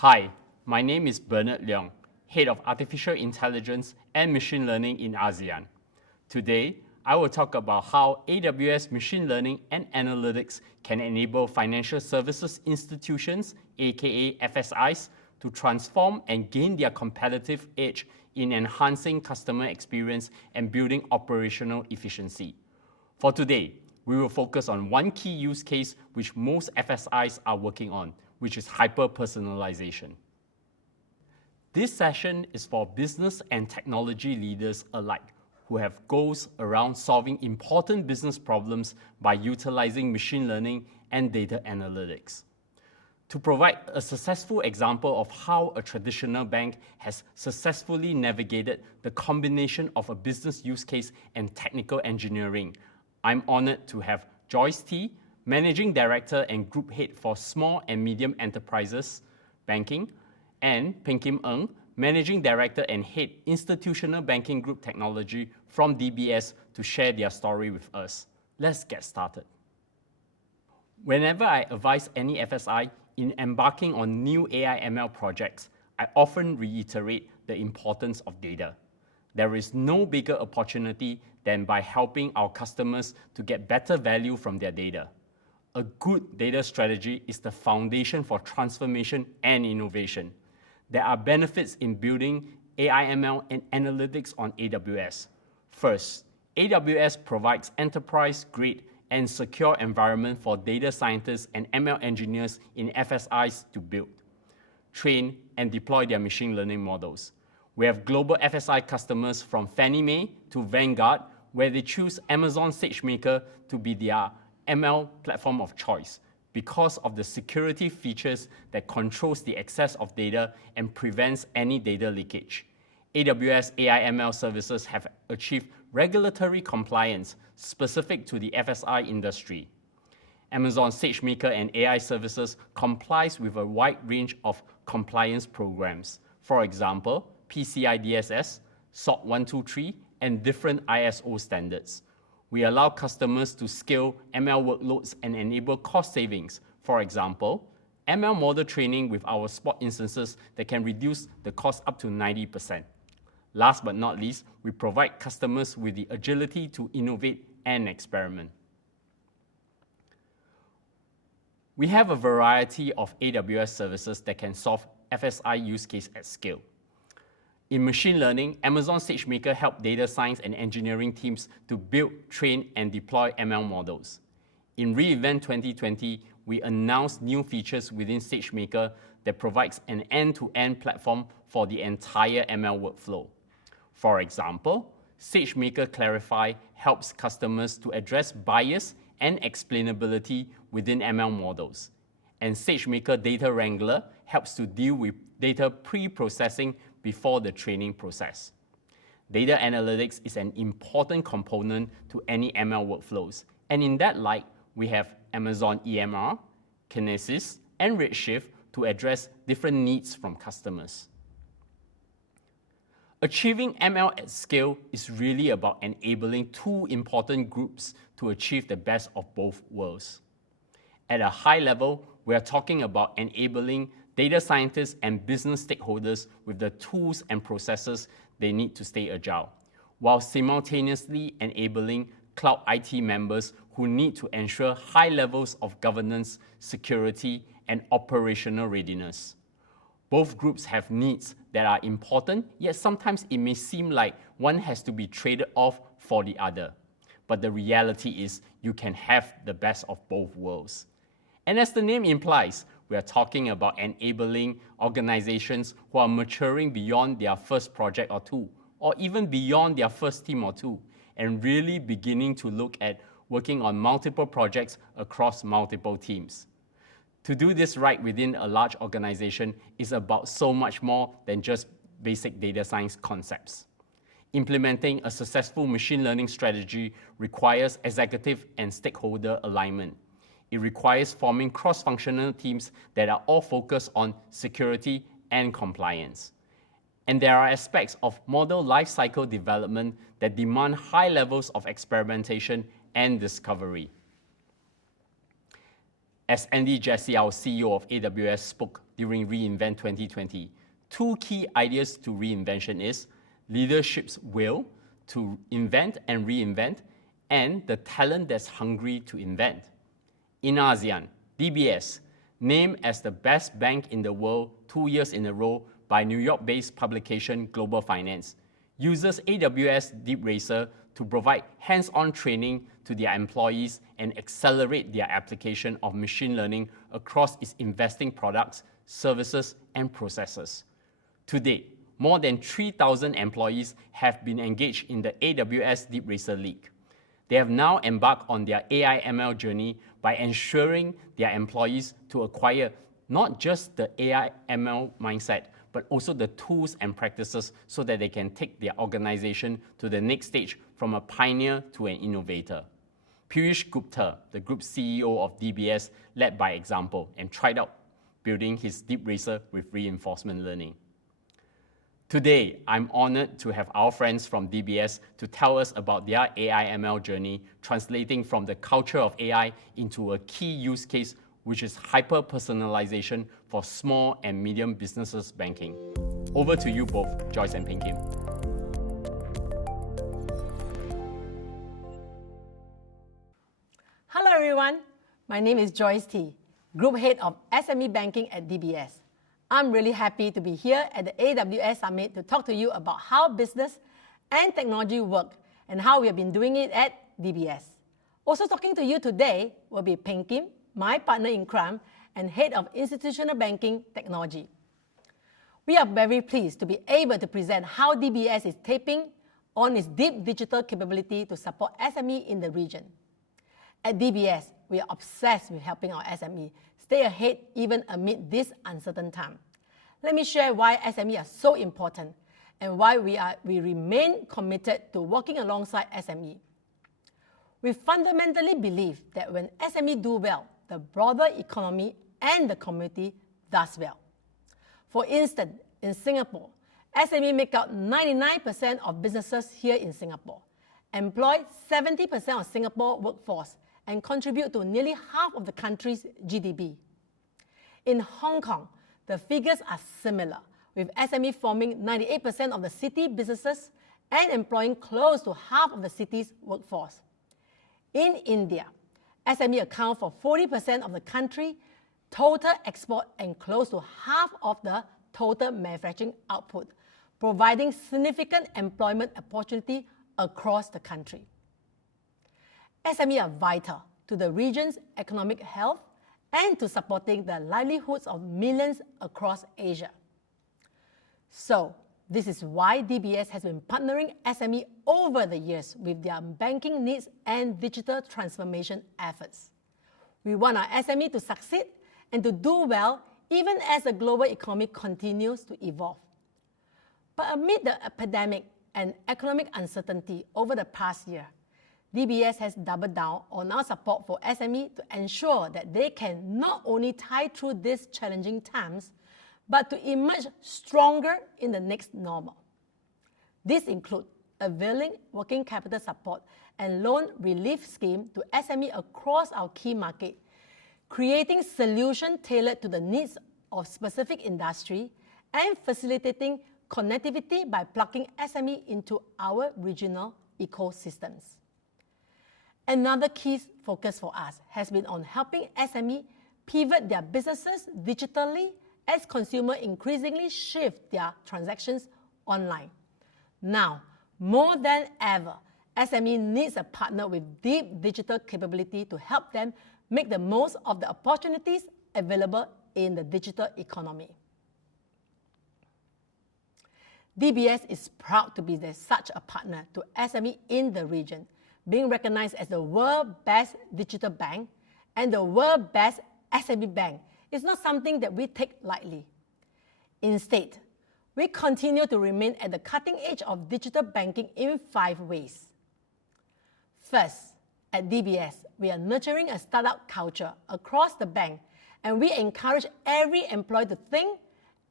Hi, my name is Bernard Leong, Head of Artificial Intelligence and Machine Learning in ASEAN. Today, I will talk about how AWS Machine Learning and Analytics can enable financial services institutions, aka FSIs, to transform and gain their competitive edge in enhancing customer experience and building operational efficiency. For today, we will focus on one key use case which most FSIs are working on, which is hyper-personalization. This session is for business and technology leaders alike who have goals around solving important business problems by utilizing machine learning and data analytics. To provide a successful example of how a traditional bank has successfully navigated the combination of a business use case and technical engineering, I'm honored to have Joyce T, Managing Director and Group Head for Small and Medium Enterprises Banking, and Peng Kim Ng, Managing Director and Head Institutional Banking Group Technology from DBS to share their story with us. Let's get started. Whenever I advise any FSI in embarking on new AI/ML projects, I often reiterate the importance of data. There is no bigger opportunity than by helping our customers to get better value from their data. A good data strategy is the foundation for transformation and innovation. There are benefits in building AI/ML and analytics on AWS. First, AWS provides enterprise-grade and secure environment for data scientists and ML engineers in FSIs to build, train, and deploy their machine learning models. We have global FSI customers from Fannie Mae to Vanguard, where they choose Amazon SageMaker to be their ML platform of choice because of the security features that controls the access of data and prevents any data leakage. AWS AI/ML services have achieved regulatory compliance specific to the FSI industry. Amazon SageMaker and AI services complies with a wide range of compliance programs. For example, PCI DSS, SOC 123, and different ISO standards. We allow customers to scale ML workloads and enable cost savings. For example, ML model training with our spot instances that can reduce the cost up to 90%. Last but not least, we provide customers with the agility to innovate and experiment. We have a variety of AWS services that can solve FSI use case at scale. In machine learning, Amazon SageMaker helps data science and engineering teams to build, train, and deploy ML models. In re:Invent 2020, we announced new features within SageMaker that provides an end-to-end platform for the entire ML workflow. For example, SageMaker Clarify helps customers to address bias and explainability within ML models. And SageMaker Data Wrangler helps to deal with data pre-processing before the training process. Data analytics is an important component to any ML workflows. And in that light, we have Amazon EMR, Kinesis, and Redshift to address different needs from customers. Achieving ML at scale is really about enabling two important groups to achieve the best of both worlds. At a high level, we are talking about enabling data scientists and business stakeholders with the tools and processes they need to stay agile, while simultaneously enabling cloud IT members who need to ensure high levels of governance, security, and operational readiness. Both groups have needs that are important, yet sometimes it may seem like one has to be traded off for the other. But the reality is you can have the best of both worlds. And as the name implies, we are talking about enabling organizations who are maturing beyond their first project or two, or even beyond their first team or two, and really beginning to look at working on multiple projects across multiple teams. To do this right within a large organization is about so much more than just basic data science concepts. Implementing a successful machine learning strategy requires executive and stakeholder alignment. It requires forming cross-functional teams that are all focused on security and compliance. And there are aspects of model lifecycle development that demand high levels of experimentation and discovery. As Andy Jassy, our CEO of AWS, spoke during reInvent 2020, two key ideas to reinvention is leadership's will to invent and reinvent, and the talent that's hungry to invent. In ASEAN, DBS, named as the best bank in the world 2 years in a row by New York-based publication Global Finance, uses AWS DeepRacer to provide hands-on training to their employees and accelerate their application of machine learning across its investing products, services, and processes. To date, more than 3,000 employees have been engaged in the AWS DeepRacer League. They have now embarked on their AI/ML journey by ensuring their employees to acquire not just the AI/ML mindset, but also the tools and practices so that they can take their organization to the next stage from a pioneer to an innovator. Piyush Gupta, the group CEO of DBS, led by example and tried out building his DeepRacer with reinforcement learning. Today, I'm honored to have our friends from DBS to tell us about their AI/ML journey, translating from the culture of AI into a key use case, which is hyper-personalisation for small and medium businesses banking. Over to you both, Joyce and Ping Kim. Hello everyone, my name is Joyce T, Group Head of SME Banking at DBS. I'm really happy to be here at the AWS Summit to talk to you about how business and technology work and how we have been doing it at DBS. Also talking to you today will be Ping Kim, my partner in crime and Head of Institutional Banking Technology. We are very pleased to be able to present how DBS is tapping on its deep digital capability to support SME in the region. At DBS, we are obsessed with helping our SME stay ahead even amid this uncertain time. Let me share why SME are so important and why we remain committed to working alongside SME. We fundamentally believe that when SME do well, the broader economy and the community does well. For instance, in Singapore, SME make up 99% of businesses here in Singapore, employ 70% of Singapore workforce, and contribute to nearly half of the country's GDP. In Hong Kong, the figures are similar, with SME forming 98% of the city businesses and employing close to half of the city's workforce. In India, SME account for 40% of the country's total export and close to half of the total manufacturing output, providing significant employment opportunity across the country. SME are vital to the region's economic health and to supporting the livelihoods of millions across Asia. So, this is why DBS has been partnering SME over the years with their banking needs and digital transformation efforts. We want our SME to succeed and to do well even as the global economy continues to evolve. But amid the pandemic and economic uncertainty over the past year, DBS has doubled down on our support for SME to ensure that they can not only tide through these challenging times, but to emerge stronger in the next normal. This includes availing working capital support and loan relief scheme to SME across our key market, creating solutions tailored to the needs of specific industry, and facilitating connectivity by plugging SME into our regional ecosystems. Another key focus for us has been on helping SME pivot their businesses digitally as consumers increasingly shift their transactions online. Now, more than ever, SME needs a partner with deep digital capability to help them make the most of the opportunities available in the digital economy. DBS is proud to be such a partner to SME in the region, being recognized as the world's best digital bank and the world's best SME bank is not something that we take lightly. Instead, we continue to remain at the cutting edge of digital banking in 5 ways. First, at DBS, we are nurturing a startup culture across the bank, and we encourage every employee to think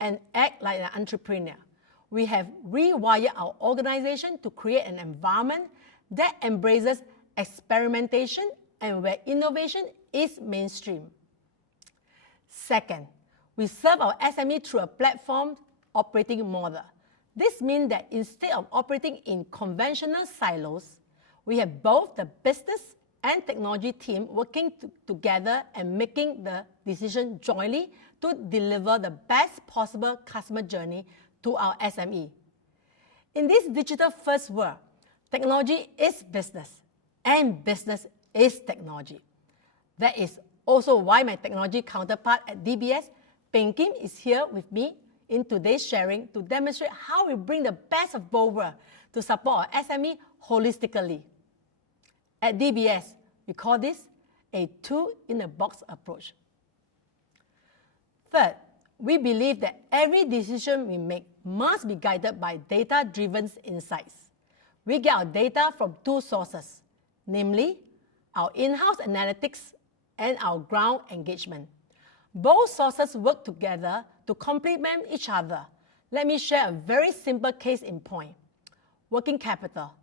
and act like an entrepreneur. We have rewired our organization to create an environment that embraces experimentation and where innovation is mainstream. Second, we serve our SME through a platform operating model. This means that instead of operating in conventional silos, we have both the business and technology team working together and making the decision jointly to deliver the best possible customer journey to our SME. In this digital-first world, technology is business, and business is technology. That is also why my technology counterpart at DBS, Peng Kim, is here with me in today's sharing to demonstrate how we bring the best of both worlds to support our SME holistically. At DBS, we call this a two-in-a-box approach. Third, we believe that every decision we make must be guided by data-driven insights. We get our data from two sources, namely our in-house analytics and our ground engagement. Both sources work together to complement each other. Let me share a very simple case in point. Working capital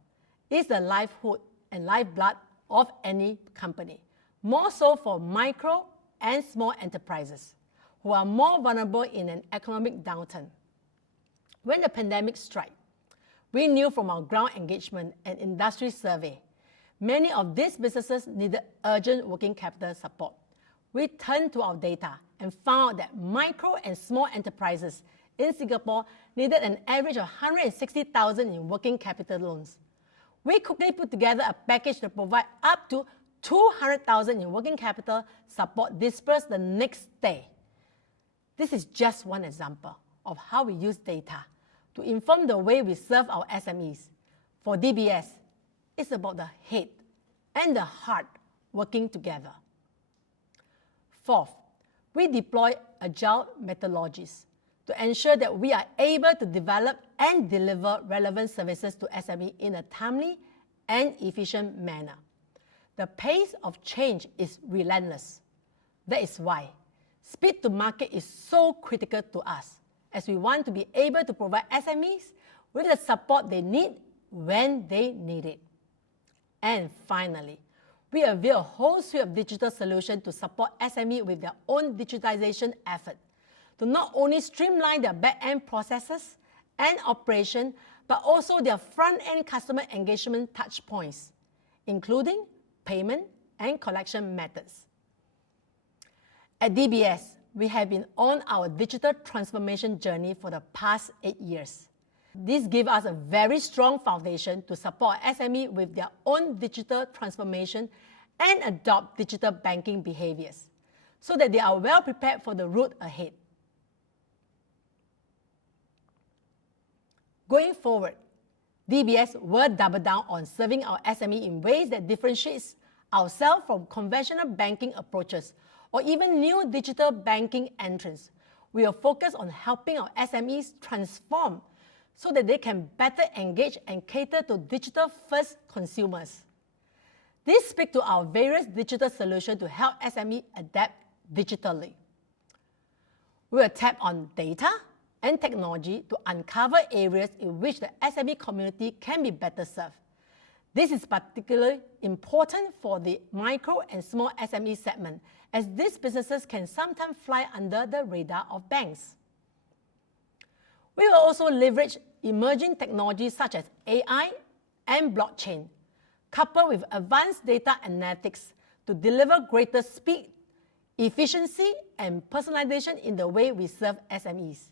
is the livelihood and lifeblood of any company, more so for micro and small enterprises who are more vulnerable in an economic downturn. When the pandemic struck, we knew from our ground engagement and industry survey, many of these businesses needed urgent working capital support. We turned to our data and found that micro and small enterprises in Singapore needed an average of 160,000 in working capital loans. We quickly put together a package to provide up to 200,000 in working capital support dispersed the next day. This is just one example of how we use data to inform the way we serve our SMEs. For DBS, it's about the head and the heart working together. Fourth, we deploy agile methodologies to ensure that we are able to develop and deliver relevant services to SME in a timely and efficient manner. The pace of change is relentless. That is why speed to market is so critical to us, as we want to be able to provide SMEs with the support they need when they need it. And finally, we avail a whole suite of digital solutions to support SME with their own digitization effort, to not only streamline their back-end processes and operation, but also their front-end customer engagement touchpoints, including payment and collection methods. At DBS, we have been on our digital transformation journey for the past 8 years. This gives us a very strong foundation to support SME with their own digital transformation and adopt digital banking behaviors, so that they are well prepared for the road ahead. Going forward, DBS will double down on serving our SME in ways that differentiates ourselves from conventional banking approaches or even new digital banking entrants. We will focus on helping our SMEs transform so that they can better engage and cater to digital-first consumers. This speaks to our various digital solutions to help SME adapt digitally. We will tap on data and technology to uncover areas in which the SME community can be better served. This is particularly important for the micro and small SME segment, as these businesses can sometimes fly under the radar of banks. We will also leverage emerging technologies such as AI and blockchain, coupled with advanced data analytics to deliver greater speed, efficiency, and personalization in the way we serve SMEs.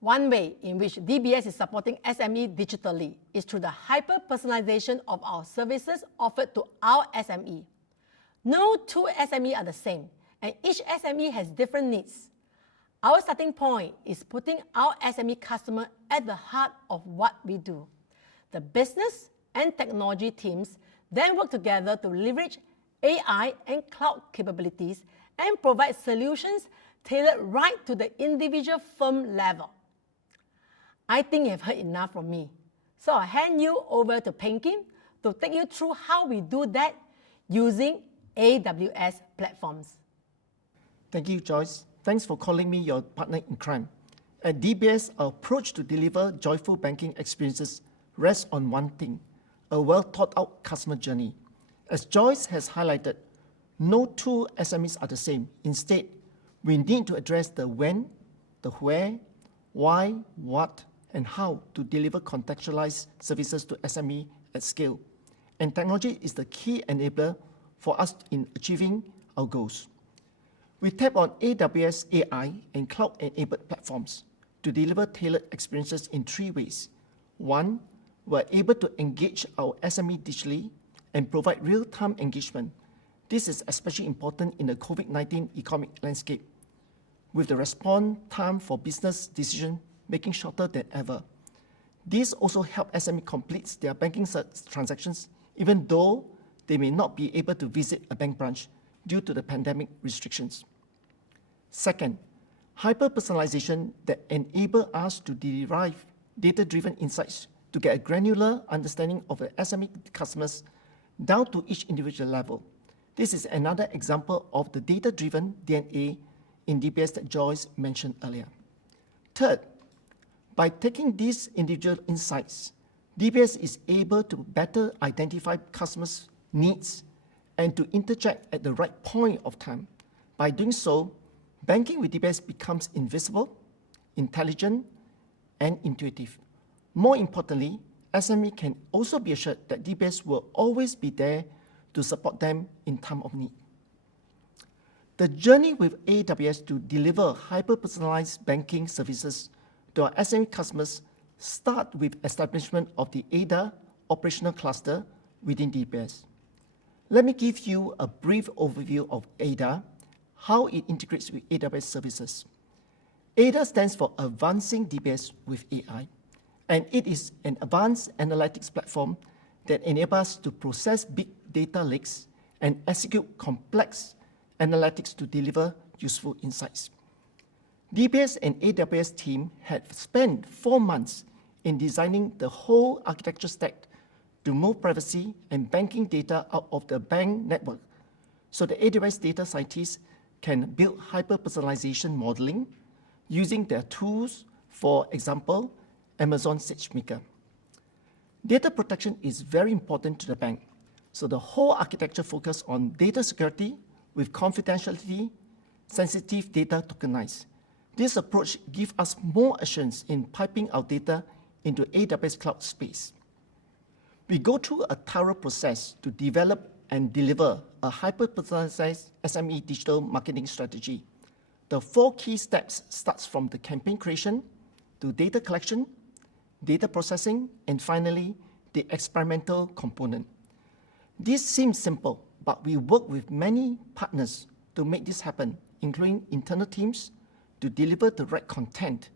One way in which DBS is supporting SME digitally is through the hyper-personalisation of our services offered to our SME. No two SME are the same, and each SME has different needs. Our starting point is putting our SME customer at the heart of what we do. The business and technology teams then work together to leverage AI and cloud capabilities and provide solutions tailored right to the individual firm level. I think you've heard enough from me, so I'll hand you over to Peng Kim to take you through how we do that using AWS platforms. Thank you, Joyce. Thanks for calling me your partner in crime. At DBS, our approach to deliver joyful banking experiences rests on one thing: a well-thought-out customer journey. As Joyce has highlighted, No two SMEs are the same. Instead, we need to address the when, the where, why, what, and how to deliver contextualized services to SME at scale. And technology is the key enabler for us in achieving our goals. We tap on AWS AI and cloud-enabled platforms to deliver tailored experiences in 3 ways. 1, we're able to engage our SME digitally and provide real-time engagement. This is especially important in the COVID-19 economic landscape, with the response time for business decision making shorter than ever. This also helps SME complete their banking transactions, even though they may not be able to visit a bank branch due to the pandemic restrictions. Second, hyper-personalisation that enable us to derive data-driven insights to get a granular understanding of the SME customers down to each individual level. This is another example of the data-driven DNA in DBS that Joyce mentioned earlier. Third, by taking these individual insights, DBS is able to better identify customers' needs and to interject at the right point of time. By doing so, banking with DBS becomes invisible, intelligent, and intuitive. More importantly, SME can also be assured that DBS will always be there to support them in time of need. The journey with AWS to deliver hyper-personalized banking services to our SME customers start with establishment of the ADA operational cluster within DBS. Let me give you a brief overview of ADA, how it integrates with AWS services. ADA stands for Advancing DBS with AI, and it is an advanced analytics platform that enables us to process big data lakes and execute complex analytics to deliver useful insights. DBS and AWS team had spent 4 months in designing the whole architecture stack to move privacy and banking data out of the bank network so the AWS data scientists can build hyper-personalization modeling using their tools, for example, Amazon SageMaker. Data protection is very important to the bank, so the whole architecture focuses on data security with confidentiality, sensitive data tokenized. This approach gives us more assurance in piping our data into AWS cloud space. We go through a thorough process to develop and deliver a hyper-personalized SME digital marketing strategy. The 4 key steps starts from the campaign creation to data collection, data processing, and finally, the experimental component. This seems simple, but we work with many partners to make this happen, including internal teams, to deliver the right content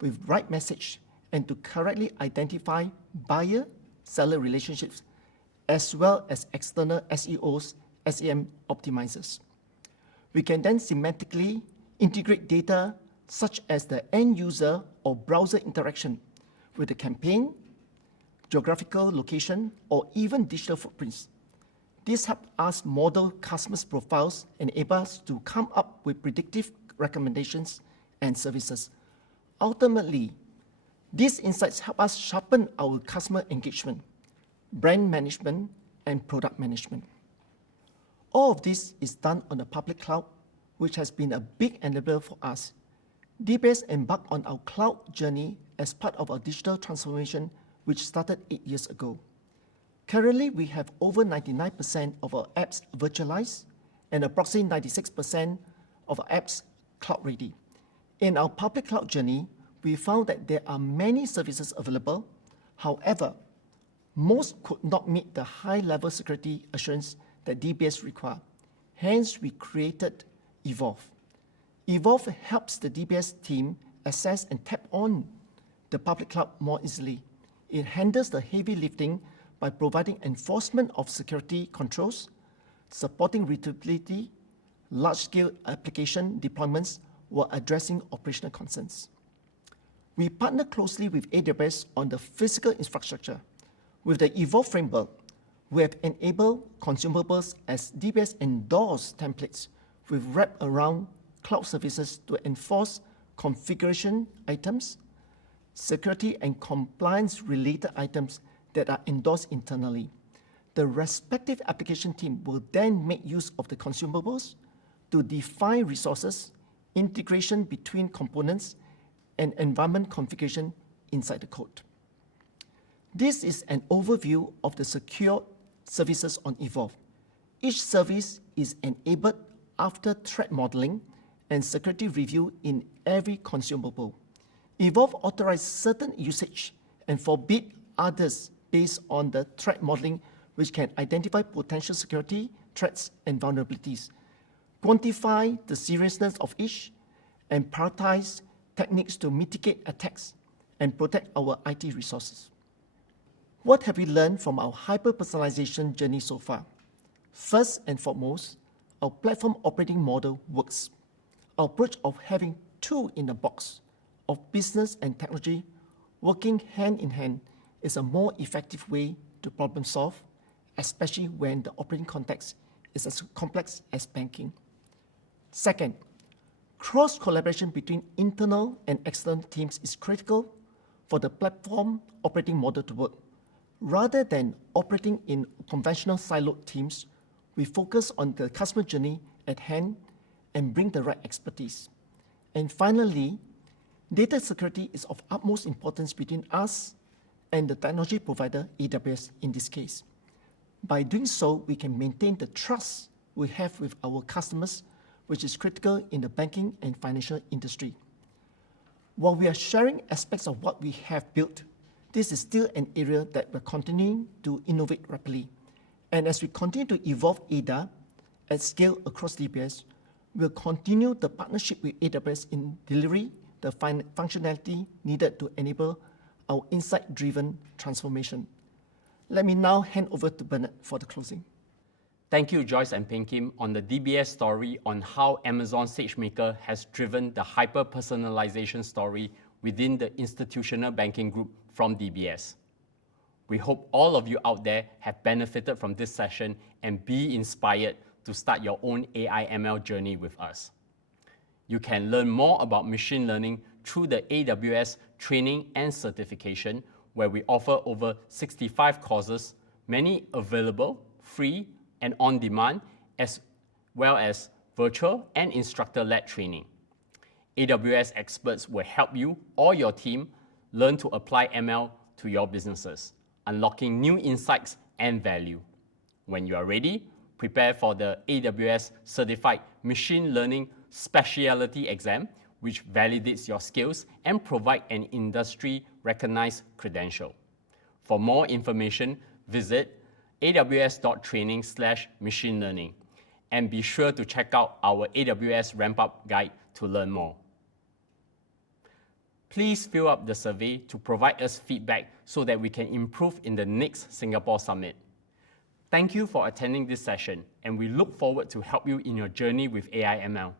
with right message and to correctly identify buyer-seller relationships, as well as external SEOs, SEM optimizers. We can then semantically integrate data such as the end user or browser interaction with the campaign, geographical location, or even digital footprints. This helps us model customers' profiles and enable us to come up with predictive recommendations and services. Ultimately, these insights help us sharpen our customer engagement, brand management, and product management. All of this is done on the public cloud, which has been a big enabler for us. DBS embarked on our cloud journey as part of our digital transformation, which started 8 years ago. Currently, we have over 99% of our apps virtualized and approximately 96% of our apps cloud-ready. In our public cloud journey, we found that there are many services available. However, most could not meet the high-level security assurance that DBS require. Hence, we created Evolve. Evolve helps the DBS team access and tap on the public cloud more easily. It handles the heavy lifting by providing enforcement of security controls, supporting readability, large-scale application deployments while addressing operational concerns. We partner closely with AWS on the physical infrastructure. With the Evolve framework, we have enabled consumables as DBS endorsed templates with wrap-around cloud services to enforce configuration items, security and compliance-related items that are endorsed internally. The respective application team will then make use of the consumables to define resources, integration between components, and environment configuration inside the code. This is an overview of the secure services on Evolve. Each service is enabled after threat modeling and security review in every consumable. Evolve authorizes certain usage and forbid others based on the threat modeling, which can identify potential security threats and vulnerabilities, quantify the seriousness of each, and prioritize techniques to mitigate attacks and protect our IT resources. What have we learned from our hyper-personalization journey so far? First and foremost, our platform operating model works. Our approach of having two in the box of business and technology working hand in hand is a more effective way to problem solve, especially when the operating context is as complex as banking. Second, cross-collaboration between internal and external teams is critical for the platform operating model to work. Rather than operating in conventional siloed teams, we focus on the customer journey at hand and bring the right expertise. And finally, data security is of utmost importance between us and the technology provider, AWS in this case. By doing so, we can maintain the trust we have with our customers, which is critical in the banking and financial industry. While we are sharing aspects of what we have built, this is still an area that we're continuing to innovate rapidly. And as we continue to evolve ADA at scale across DBS, we'll continue the partnership with AWS in delivering the functionality needed to enable our insight-driven transformation. Let me now hand over to Bernard for the closing. Thank you, Joyce and Peng Kim, on the DBS story on how Amazon SageMaker has driven the hyper-personalization story within the institutional banking group from DBS. We hope all of you out there have benefited from this session and be inspired to start your own AI/ML journey with us. You can learn more about machine learning through the AWS training and certification, where we offer over 65 courses, many available, free, and on demand, as well as virtual and instructor-led training. AWS experts will help you or your team learn to apply ML to your businesses, unlocking new insights and value. When you are ready, prepare for the AWS Certified Machine Learning Specialty Exam, which validates your skills and provide an industry-recognized credential. For more information, visit aws.training/machine learning, and be sure to check out our AWS Ramp-Up Guide to learn more. Please fill up the survey to provide us feedback so that we can improve in the next Singapore Summit. Thank you for attending this session, and we look forward to help you in your journey with AI/ML.